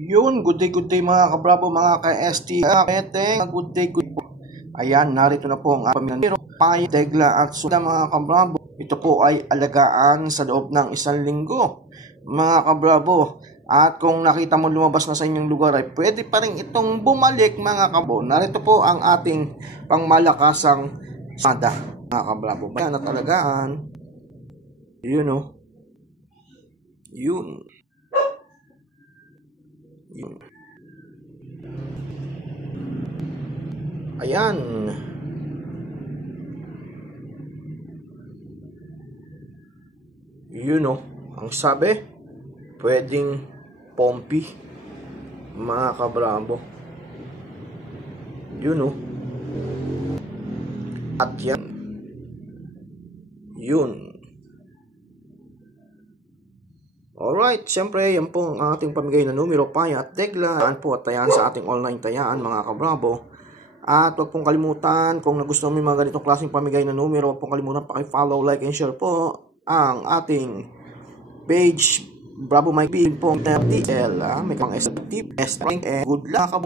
Yun, good day mga kabravo, mga ka-ST, Meteng, good day. Ayan, narito na po ang pamilyang Pay, Tegla at Suda mga kabravo. Ito po ay alagaan sa loob ng 1 linggo, mga kabravo. At kung nakita mo lumabas na sa inyong lugar ay pwede pa rin itong bumalik mga kabravo. Narito po ang ating pangmalakasang sada, mga kabravo. Ayan at alagaan. Yun o. Yun. Ayan. Yun o. Ang sabi, pwedeng pompi, mga kabravo. Yun o. At yan. Yun. Alright, siyempre, yan po ang ating pamigay na numero, Pay at Tegla. Yan po at tayaan sa ating online tayaan, mga kabravo. At huwag pong kalimutan, kung nagustuhan mo yung mga ganitong klaseng pamigay na numero, huwag pong kalimutan paki-follow, like, and share po ang ating page, Bravo Mike P. po, DL, may kang STP, and good luck,